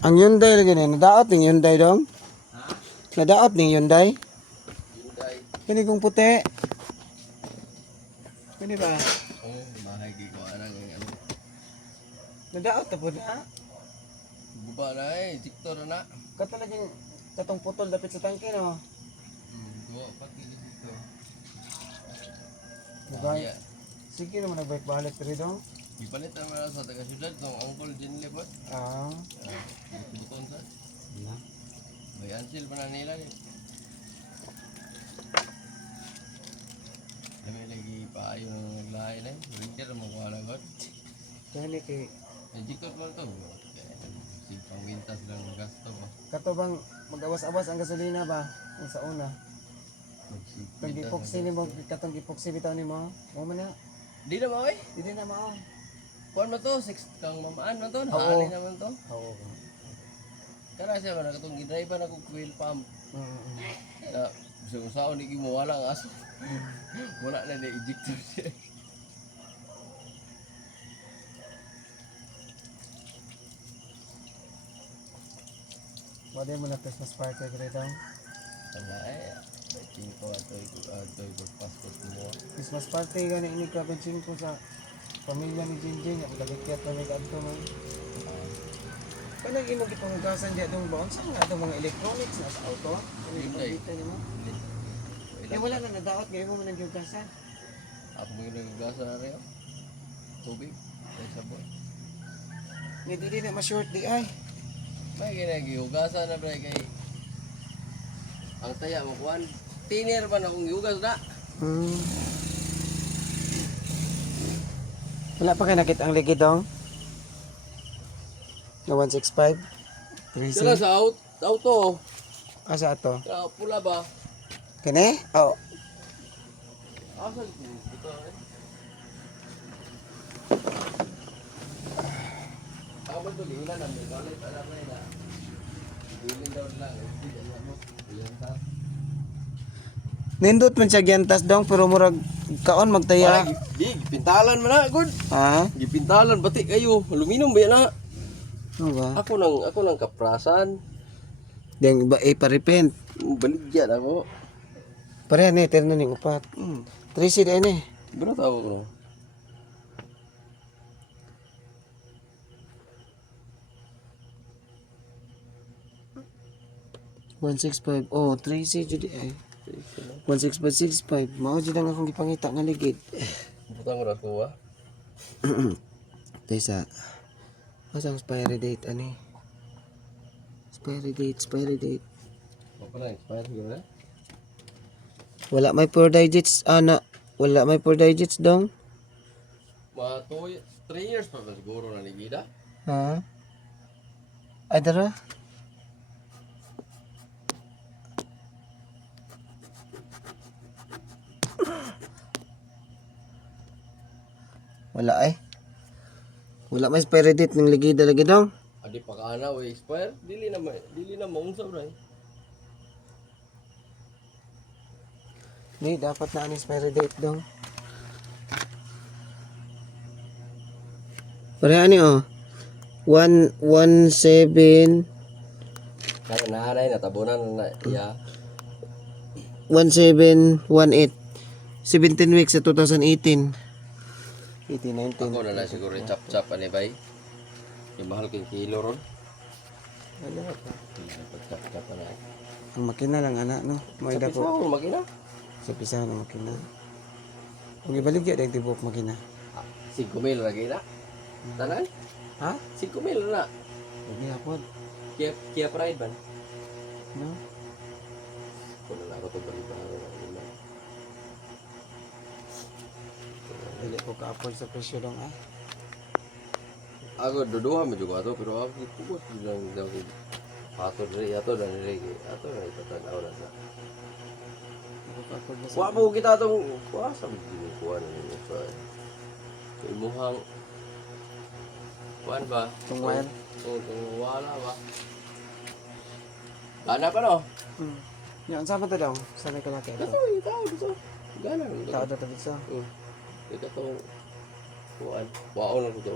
Ang Hyundai lagi na. Nadaot ng Hyundai dong. Ha? Nadaot ng Hyundai. Hyundai. Kini kong puti. Kini ba? Oh, bahay ko anang ano. Nadaot na po na. Guba na tiktor na. Kato laging katong putol dapit sa tangke no. Guba pati dito. Diba? Sige naman nagbalik-balik diri dong. Ipalit naman sa taga syudad ng Uncle Jin Lebot. Ah. Buton sa. Na. May ansil pa na nila eh. Kami lagi paayo ng naglahi na eh. Winter mo ko alagot. Kani kay Jikot mo to. Si pangwintas lang ng gasto ba. kato bang mag-awas-awas ang gasolina ba? Ang sa una. Kung gipoksi ni mo, katong gipoksi bitaw ni mo, mo man na. Di na mo eh. Dili na mao. Kuan mo to, 6 kang mamaan mo to. Oo. Naali naman to. Oo. Kara siya ba nakatong gidrive na kong fuel pump. Na gusto mo saon di mo wala ang aso. Wala na ni ejector siya. Wala mo na Christmas party kay daw. Wala eh. Baking ko ato ko passport mo. Christmas party gani ini ka bensin ko sa pamilya ni Jinjing ang gagikyat na may kadto man. Kanang imo gipangugasan diya dong bounce nga dong mga electronics na sa auto. Ano yung pagkita nimo? Eh wala na nadaot ngayon mo man naghugasan. Ako mo ginagasa na rin. Tubig. Ay sabon. Ni dili na ma-short di ay. May ginagihugasan na bro kay ang taya mo kuan. Tiner pa na kung yugas na. Wala pa kayo nakita ang ligid dong? Na 165? Sila 3C? sa auto. Asa ato? Sa pula ba? Kani? Oh. Asa dito eh. Ako ba ito liulan na may galit alam na yun. Liulin daw lang. Hindi alam mo. Ayan ta. Nindot man siya giyantas dong pero murag kaon magtaya. Di, pintalan man na, good. Ha? Gipintalan bati kayo. Aluminum ba yan na? Ano ba? Ako nang kaprasan. Deng ba iparepent. Baligyan ako. Pare ni terno ning upat. 3C din eh. Bro tawo ko. 165. Oh, 3C jud eh. 16565. Mao jud ang akong gipangita nga ligid. Butang ko na kuha. Tesa. Asa ang expiry date ani? Expiry date. Apa na expire gina? Wala may 4 digits ana. Wala may 4 digits dong. Mga 3 years pa ba siguro na ni Gida? Ha? Ay dara. Wala ay. Wala may expiry date ng ligida lagi dong. Adi pa kana we expire, dili na maunsa bro. Di dapat na ang expiry date dong. Pareha ni oh. 117 Kaya nanay natabunan na iya. 1718 17 weeks sa 2018 18, 19 Ako na lang siguro chap-chap ani bay. Yung mahal kong kilo ron. Ano pa? Chap-chap na. Ang makina lang anak no. May Sa dako piso makina. sa pisa ng makina. Kung ibaligya dahil tibok makina. 5,000 lagi na. Tanan? Ha? 5,000 na. Hindi ako. Kia Pride ban. No? Kung na ako to balik-balik na. Dili ko ka-afford sa presyo dong ah. Ako duduha mo juga ato pero ako pukos lang daw ko. Ato diri ato dan diri ato na itatanaw na sa. Ako ka-afford na Wa sa. mo kita tong kuha sa kuha na ni sa. Imuhang kuan ba? Tong wire? Tong wala ba? Ana pa no? Yan sa pa daw. Sana ka laki. Dito, itaw dito. Gana dito. Tao daw dito. Ito tong kuan. Waon na ko to.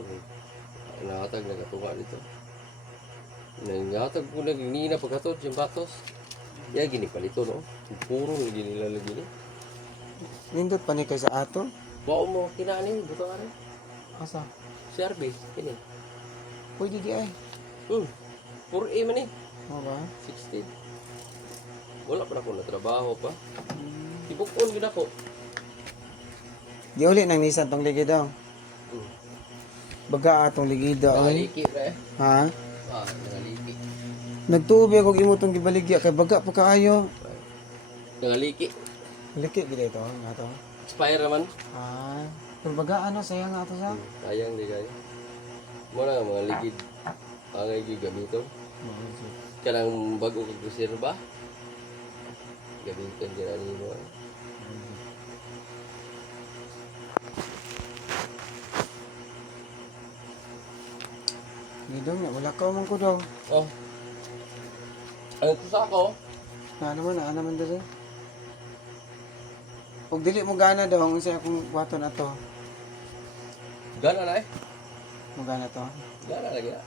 Nakatag na katunga dito. Nangatag ko na ginina pagkatod yung batos. Ya gini palito no. Puro hindi nila lagi ni. Nindot pa ni kay sa ato. Bao mo kinani buto ka rin. Asa? Si Arby, kini. Pwede di ay. Puro A man eh. Mo ba? 16. Wala pa na ako na trabaho pa. Ibukon gid ako. Di uli nang Nissan tong ligido. Baga atong ligido ay. Nangaliki pre. Ha? Nangaliki. Nagtuob ako imo tong gibaligya kay baga pa kaayo. Nangaliki. Liki gid ito nga to. Expire naman. Pero baga ano sayang nga to sa. Sayang di kayo. Muna nga mga ligid. Angay gyud gamito. Kanang bago kag reserba. Gamiton din ani mo. Gidong na wala ka man ko daw. Oh. Ano to sa ako? Na naman dali. Pag dili mo gana daw ang isa akong wato na to. Gana na eh. Mo gana to. Gana lagi na.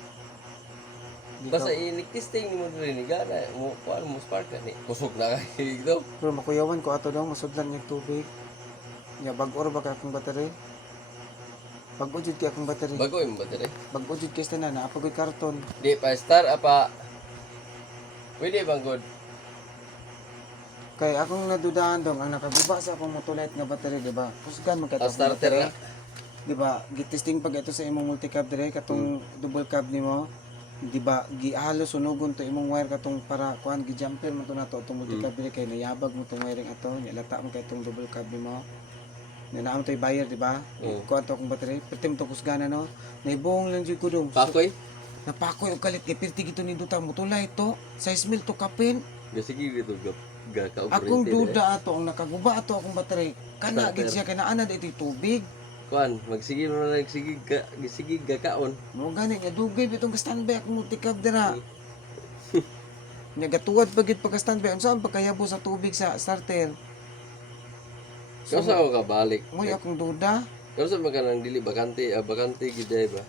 Di Basta ka- i-testing mo rin ni Gana. Mo kuan mo spark ka ni. Kusog na kay ito. Pero makuyawan ko ato daw masudlan yung tubig. Ya bag-o ra ba ka akong battery? Bag-o jud kay akong battery. Bago yung battery. Bag-o jud kay na naapagoy karton. Di pa star apa. Pwede bang good? Kay akong nadudahan dong ang nakaguba sa akong motolight nga battery, di ba? Kusgan man Ah, starter na. Di ba? Gitesting pag ito sa imong multi-cab dire katong double cab nimo. Di ba? Gihalo sunugon to imong wire katong para kuan gi-jumper man to nato tong multi-cab dire kay nayabag mo tong wiring ato, nilata mo kay tong double cab nimo. Nanaam to buyer, di ba? Kuan to akong battery, pertim to kusgana no. Naibong lang jud ko dong. Pakoy? Napakoy og kalit kay pirti gito ni dutang motolight to. 6 mil to kapin. Sige dito ka Akong duda ato ang nakaguba ato akong battery. Kana Starter. gid siya kay naana iti tubig. Kuan, magsige mo na sige gakaon. Mo gani nga dugay bitong ka standby akong multi-cab dira. Nagatuwad pa gid pagka standby unsa ang pagkayabo sa tubig sa starter. Kung sa ako ka balik. Moy akong duda. Kung sa magkanang dili bakante gid ay ba?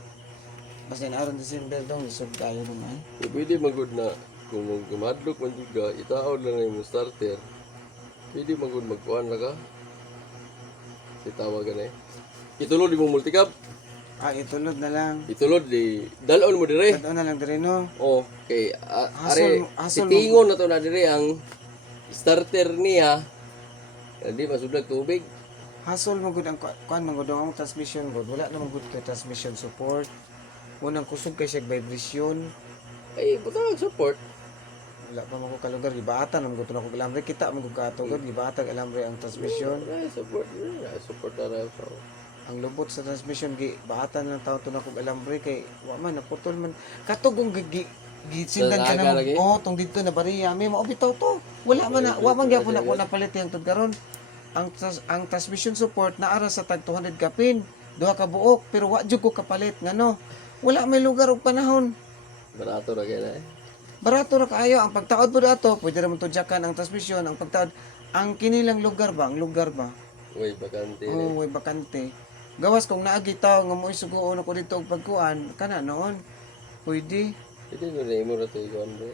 Basta aron December dong isog kayo naman. Pwede magud na kung gumadlok man jud ka, itaod lang na yung starter. Pwede magud magkuan na ka. Si tawag ka na eh. Itulod mo multicab. Itulod na lang. Itulod di dalon mo dire. Kadto na lang dire no. Oh, kay Hasol- are hasol titingon na to na dire ang starter niya. Hindi masudlag tubig. Hasol mo gud ang kuan man gud ang transmission gud. Wala na gud kay transmission support. Unang kusog kay siya vibration. Ay, butang support. Wala pa man ko kalugar gibatan ang gusto na ko alambre kita man ko katugod gibatan alambre ang transmission. Ay, support. Ay, support na rin. Ang lubot sa transmission gibatan ng tawo to na ko alambre kay wa man naputol man katugong gisindan ka Talaga lagi? na tong dito na bariya may mao bitaw to. Wala man na wa man gyapon ako napalit yang tud karon. Ang transmission support naara sa tag 200 kapin, duha ka buok pero wa jud ko kapalit ngano. Wala may lugar og panahon. Barato na kaya na eh. Barato ra kaayo ang pagtaod po dato, pwede ra man tudyakan ang transmission, ang pagtaod ang kinilang lugar ba, ang lugar ba. Uy, bakante. Oh, way bakante. Gawas kung naagi taw nga mo isugoon ako dito og pagkuan, kana noon. Pwede. Pwede ko na imo na ito ikuan ba.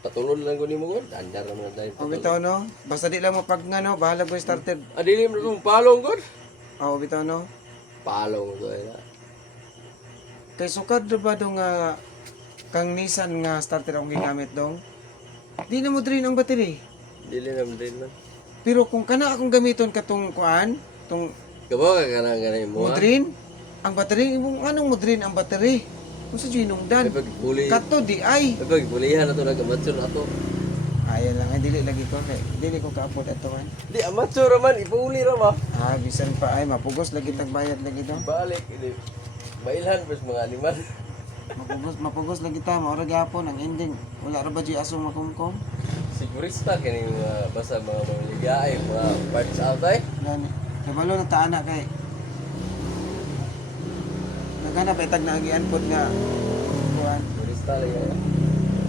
Patulod lang ko ni mo ko. Andar naman tayo. O bitaw no, basta di lang mo pag ngano, bahala ko started. Adilim na itong palong ko. O bitaw no. Palong ko eh. Kay sukad ra ba dong nga kang Nissan nga starter akong gigamit dong. Di na mo drain ang battery. Dili naman din man. Pero kung kana akong gamiton katong kuan, tong Kabaw ka na nga na mo ha? modrin, ang battery, imong anong modrin ang battery? Kung sa ginungdan. Ay pagbuli. Kato di ay. Ay pagbulihan na ito nagamatsur na ito. Ayan lang, ay dili lagi ko kay dili ko kaapod ato man. Di amatsur man. Ipuli ra ba? Bisan pa ay mapugos lagi tagbayad lagi do. Balik. Ini. Bailhan pa sa mga animal. Mapugos lagi ta mao ra gyapon ang ending. Wala ra ba di asong makumkom? Sigurista kini mga basta mga mamaligay, mga parts out ay. Gani. Kabalo na taana kay nagana pa itag naagian pod nga kuan. Sigurista lang yan.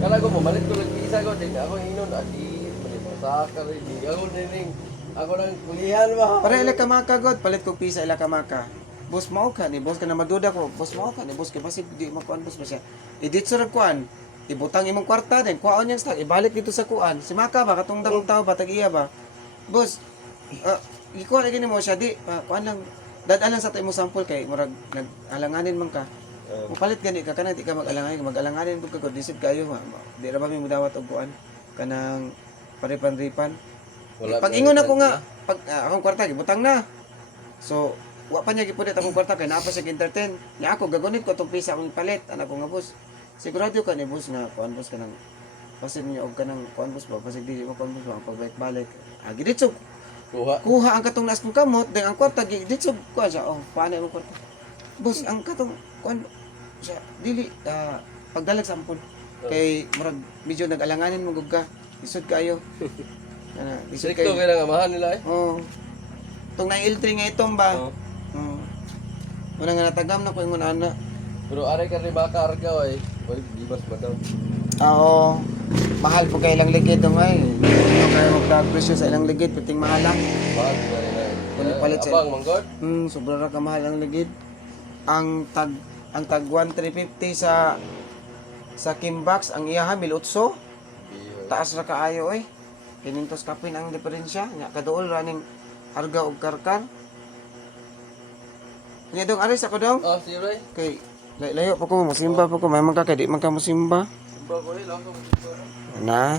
Kala ko mamalit ko lang isa ko din ako inon adi masaka rin di ako din ako lang kulihan ba. Para ila ka makagod palit kog pisa ila ka maka. Boss mao ka ni boss ka na maduda ko. Boss mao ka ni boss kay basig di makuan boss ba siya. Edit sa kuan. ibutang imong kwarta din, kuhaon niyang stock, ibalik dito sa kuan. Si Maka ba katong dakong tao ba tag-iya ba? Boss, ikuha lagi nimo siya di kuan lang dadalan sa imong sample kay murag nag-alanganin man ka. Mupalit gani ka kana di ka mag-alanganin pud ka gud disip kayo di ra ba mi mudawat og kuan kanang paripan-ripan. Pag ingon ako nga pag akong kwarta gibutang na. So wa pa niya gipulit akong kwarta kay naa pa siya entertain. Nya ako gagunit ko tong pisa akong palit anak ko nga boss. Sigurado ka ni boss nga kuan boss kanang pasin niyo og kanang kuan boss ba pasig dili mo kuan boss ba pagbalik-balik. Giditsog kuha ang katong nas kong kamot deng ang kwarta giditsog kuan siya paano imong kwarta. Boss ang katong kuan siya dili pagdalag sampol kay murag medyo nag-alanganin mo gud ka. Isod kayo. Isod Stricto kay nang amahan nila eh. Oo. Tong na-L3 nga itong ba? Oo. Muna nga natagam na ko ingon ana. Pero aray ka rin makarga ay. Oy, di mas madam. Oo. Mahal po kay ilang ligid dong ay. Ano kayo magka-presyo sa ilang ligid piting mahal lang. Mahal na rin ay. Palit sa Abang manggod. sobra ra ka mahal ang ligid. Ang tag 1350 sa Kimbox ang iyaha 1,800. Taas ra kaayo oy. Kinintos kapin ang diferensya nya kaduol raning arga og karkar. Nya dong aris ako dong. Sige ray. Kay layo pa ko musimba pa ko may man ka kay di man ka musimba. Simba ko lang. Na.